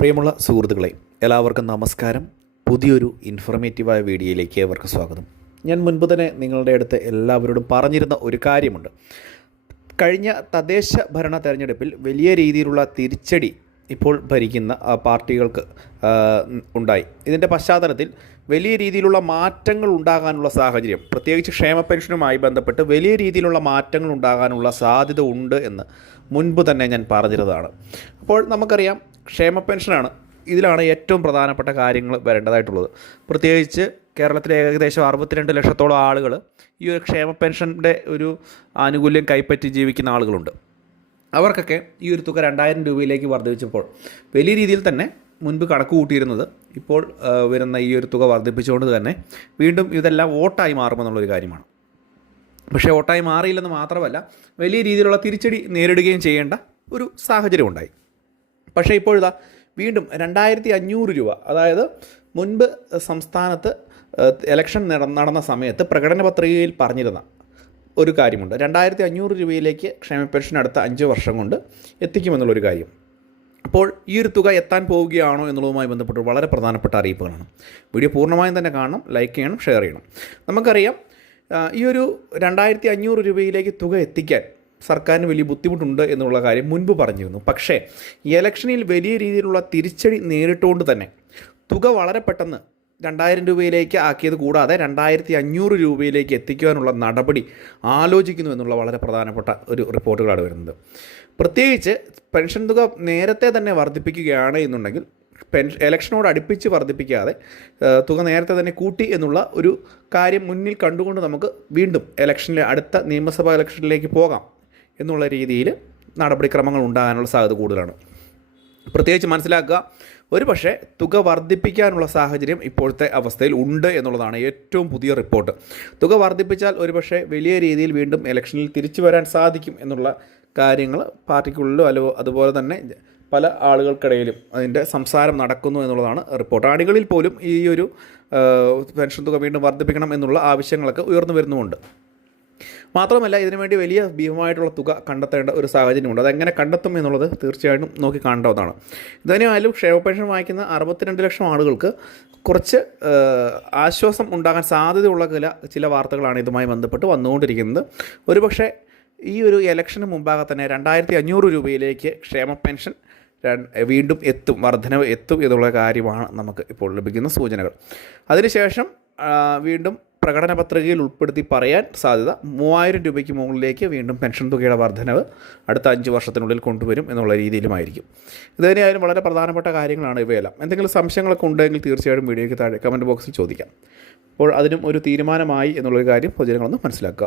പ്രിയമുള്ള സുഹൃത്തുക്കളെ, എല്ലാവർക്കും നമസ്കാരം. പുതിയൊരു ഇൻഫോർമേറ്റീവായ വീഡിയോയിലേക്ക് ഏവർക്കും സ്വാഗതം. ഞാൻ മുൻപ് തന്നെ നിങ്ങളുടെ അടുത്ത് എല്ലാവരോടും പറഞ്ഞിരുന്ന ഒരു കാര്യമുണ്ട്. കഴിഞ്ഞ തദ്ദേശ ഭരണ തെരഞ്ഞെടുപ്പിൽ വലിയ രീതിയിലുള്ള തിരിച്ചടി ഇപ്പോൾ ഭരിക്കുന്ന പാർട്ടികൾക്ക് ഉണ്ടായി. ഇതിൻ്റെ പശ്ചാത്തലത്തിൽ വലിയ രീതിയിലുള്ള മാറ്റങ്ങൾ ഉണ്ടാകാനുള്ള സാഹചര്യം, പ്രത്യേകിച്ച് ക്ഷേമ പെൻഷനുമായി ബന്ധപ്പെട്ട് വലിയ രീതിയിലുള്ള മാറ്റങ്ങൾ ഉണ്ടാകാനുള്ള സാധ്യത ഉണ്ട് എന്ന് മുൻപ് തന്നെ ഞാൻ പറഞ്ഞിരുന്നതാണ്. അപ്പോൾ നമുക്കറിയാം, ക്ഷേമ പെൻഷനാണ് ഇതിലാണ് ഏറ്റവും പ്രധാനപ്പെട്ട കാര്യങ്ങൾ വരേണ്ടതായിട്ടുള്ളത്. പ്രത്യേകിച്ച് കേരളത്തിലെ ഏകദേശം 62 ലക്ഷത്തോളം ആളുകൾ ഈ ഒരു ക്ഷേമ പെൻഷൻ്റെ ഒരു ആനുകൂല്യം കൈപ്പറ്റി ജീവിക്കുന്ന ആളുകളുണ്ട്. അവർക്കൊക്കെ ഈ ഒരു തുക 2000 രൂപയിലേക്ക് വർദ്ധിപ്പിച്ചപ്പോൾ വലിയ രീതിയിൽ തന്നെ മുൻപ് കണക്ക് കൂട്ടിയിരുന്നത് ഇപ്പോൾ വരുന്ന ഈ ഒരു തുക വർദ്ധിപ്പിച്ചുകൊണ്ട് തന്നെ വീണ്ടും ഇതെല്ലാം വോട്ടായി മാറുമെന്നുള്ളൊരു കാര്യമാണ്. പക്ഷേ വോട്ടായി മാറിയില്ലെന്ന് മാത്രമല്ല, വലിയ രീതിയിലുള്ള തിരിച്ചടി നേരിടുകയും ചെയ്യേണ്ട ഒരു സാഹചര്യം ഉണ്ടായി. പക്ഷേ ഇപ്പോഴിതാ വീണ്ടും 2500 രൂപ, അതായത് മുൻപ് സംസ്ഥാനത്ത് ഇലക്ഷൻ നടന്ന സമയത്ത് പ്രകടന പത്രികയിൽ പറഞ്ഞിരുന്ന ഒരു കാര്യമുണ്ട്. 2500 രൂപയിലേക്ക് ക്ഷേമ പെൻഷൻ അടുത്ത 5 വർഷം കൊണ്ട് എത്തിക്കുമെന്നുള്ളൊരു കാര്യം. അപ്പോൾ ഈ ഒരു തുക എത്താൻ പോവുകയാണോ എന്നുള്ളതുമായി ബന്ധപ്പെട്ട് വളരെ പ്രധാനപ്പെട്ട അറിയിപ്പുകളാണ്. വീഡിയോ പൂർണ്ണമായും തന്നെ കാണണം, ലൈക്ക് ചെയ്യണം, ഷെയർ ചെയ്യണം. നമുക്കറിയാം, ഈ ഒരു 2500 രൂപയിലേക്ക് തുക എത്തിക്കാൻ സർക്കാരിന് വലിയ ബുദ്ധിമുട്ടുണ്ട് എന്നുള്ള കാര്യം മുൻപ് പറഞ്ഞിരുന്നു. പക്ഷേ ഈ ഇലക്ഷനിൽ വലിയ രീതിയിലുള്ള തിരിച്ചടി നേരിട്ടുകൊണ്ട് തന്നെ തുക വളരെ പെട്ടെന്ന് 2000 രൂപയിലേക്ക് ആക്കിയത് കൂടാതെ 2500 രൂപയിലേക്ക് എത്തിക്കുവാനുള്ള നടപടി ആലോചിക്കുന്നു എന്നുള്ള വളരെ പ്രധാനപ്പെട്ട ഒരു റിപ്പോർട്ടുകളാണ് വരുന്നത്. പ്രത്യേകിച്ച് പെൻഷൻ തുക നേരത്തെ തന്നെ വർദ്ധിപ്പിക്കുകയാണ് എന്നുണ്ടെങ്കിൽ ഇലക്ഷനോട് അടുപ്പിച്ച് വർദ്ധിപ്പിക്കാതെ തുക നേരത്തെ തന്നെ കൂട്ടി എന്നുള്ള ഒരു കാര്യം മുന്നിൽ കണ്ടുകൊണ്ട് നമുക്ക് വീണ്ടും അടുത്ത നിയമസഭാ ഇലക്ഷനിലേക്ക് പോകാം എന്നുള്ള രീതിയിൽ നടപടിക്രമങ്ങൾ ഉണ്ടാകാനുള്ള സാധ്യത കൂടുതലാണ്. പ്രത്യേകിച്ച് മനസ്സിലാക്കുക, ഒരു പക്ഷേ തുക വർദ്ധിപ്പിക്കാനുള്ള സാഹചര്യം ഇപ്പോഴത്തെ അവസ്ഥയിൽ ഉണ്ട് എന്നുള്ളതാണ് ഏറ്റവും പുതിയ റിപ്പോർട്ട്. തുക വർദ്ധിപ്പിച്ചാൽ ഒരു പക്ഷേ വലിയ രീതിയിൽ വീണ്ടും ഇലക്ഷനിൽ തിരിച്ചു വരാൻ സാധിക്കും എന്നുള്ള കാര്യങ്ങൾ പാർട്ടിക്കുള്ളിലോ അതുപോലെ തന്നെ പല ആളുകൾക്കിടയിലും അതിൻ്റെ സംസാരം നടക്കുന്നു എന്നുള്ളതാണ് റിപ്പോർട്ട്. അണികളിൽ പോലും ഈ ഒരു പെൻഷൻ തുക വീണ്ടും വർദ്ധിപ്പിക്കണം എന്നുള്ള ആവശ്യങ്ങളൊക്കെ ഉയർന്നു വരുന്നുമുണ്ട്. മാത്രമല്ല, ഇതിനുവേണ്ടി വലിയ ഭീമമായിട്ടുള്ള തുക കണ്ടെത്തേണ്ട ഒരു സാഹചര്യമുണ്ട്. അതെങ്ങനെ കണ്ടെത്തും എന്നുള്ളത് തീർച്ചയായിട്ടും നോക്കി കാണേണ്ടതാണ്. ഇതന്നെയായാലും ക്ഷേമ പെൻഷൻ വാങ്ങിക്കുന്ന 62 ലക്ഷം ആളുകൾക്ക് കുറച്ച് ആശ്വാസം ഉണ്ടാകാൻ സാധ്യതയുള്ള ചില വാർത്തകളാണ് ഇതുമായി ബന്ധപ്പെട്ട് വന്നുകൊണ്ടിരിക്കുന്നത്. ഒരുപക്ഷെ ഈ ഒരു ഇലക്ഷന് മുമ്പാകെ തന്നെ 2500 രൂപയിലേക്ക് ക്ഷേമ പെൻഷൻ വീണ്ടും വർധനവ് എത്തും എന്നുള്ള കാര്യമാണ് നമുക്ക് ഇപ്പോൾ ലഭിക്കുന്ന സൂചനകൾ. അതിനുശേഷം വീണ്ടും പ്രകടന പത്രികയിൽ ഉൾപ്പെടുത്തി പറയാൻ സാധ്യത 3000 രൂപയ്ക്ക് മുകളിലേക്ക് വീണ്ടും പെൻഷൻ തുകയുടെ വർധനവ് അടുത്ത 5 വർഷത്തിനുള്ളിൽ കൊണ്ടുവരും എന്നുള്ള രീതിയിലുമായിരിക്കും. ഇതുതന്നെയായാലും വളരെ പ്രധാനപ്പെട്ട കാര്യങ്ങളാണ് ഇവയെല്ലാം. എന്തെങ്കിലും സംശയങ്ങളൊക്കെ ഉണ്ടെങ്കിൽ തീർച്ചയായും വീഡിയോയ്ക്ക് താഴെ കമൻറ്റ് ബോക്സിൽ ചോദിക്കാം. അപ്പോൾ അതിനും ഒരു തീരുമാനമായി എന്നുള്ളൊരു കാര്യം പൊതുജനങ്ങളൊന്ന് മനസ്സിലാക്കുക.